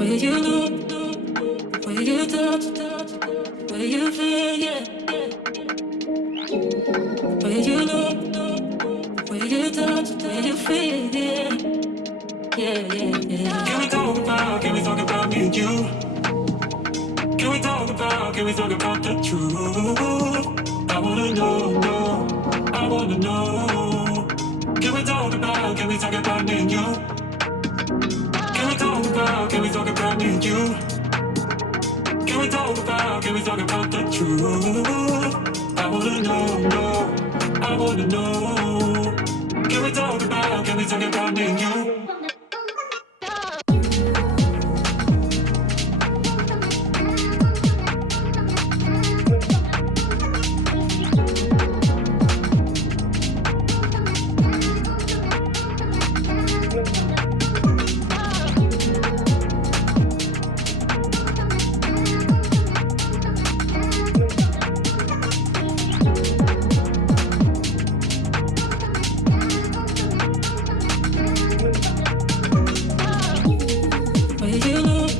Where you look, where you touch, where you feel, yeah. Where you look, where you touch, where you feel, yeah. Yeah, yeah, yeah. Can we talk about me and you? Can we talk about the truth? I wanna know, no, I wanna know. Can we talk about me and you? Can we talk about me and you? Can we talk about the truth? I wanna know, no, I wanna know. Can we talk about me and you? Where you look,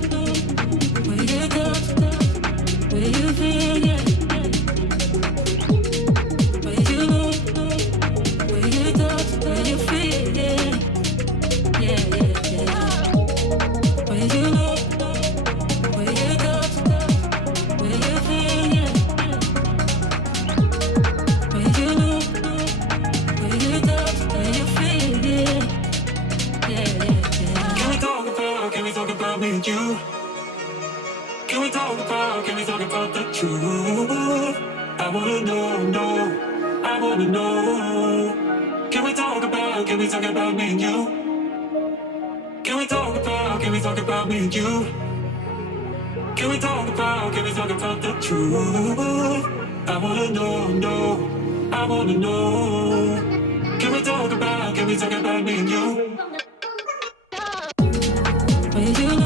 where you touch, where you feel, yeah. Where you look, where you touch, where you feel, yeah. Yeah, yeah, yeah. Where you look, where you touch, where you feel, yeah. Where you look, where you touch, where you feel, yeah. Yeah, yeah, yeah. Can we talk about me and you? Can we talk about the truth? I wanna know, no, I wanna know. Can we talk about me and you? Can we talk about me and you? Can we talk about the truth? I wanna know, no, I wanna know. Can we talk about me and you? Where you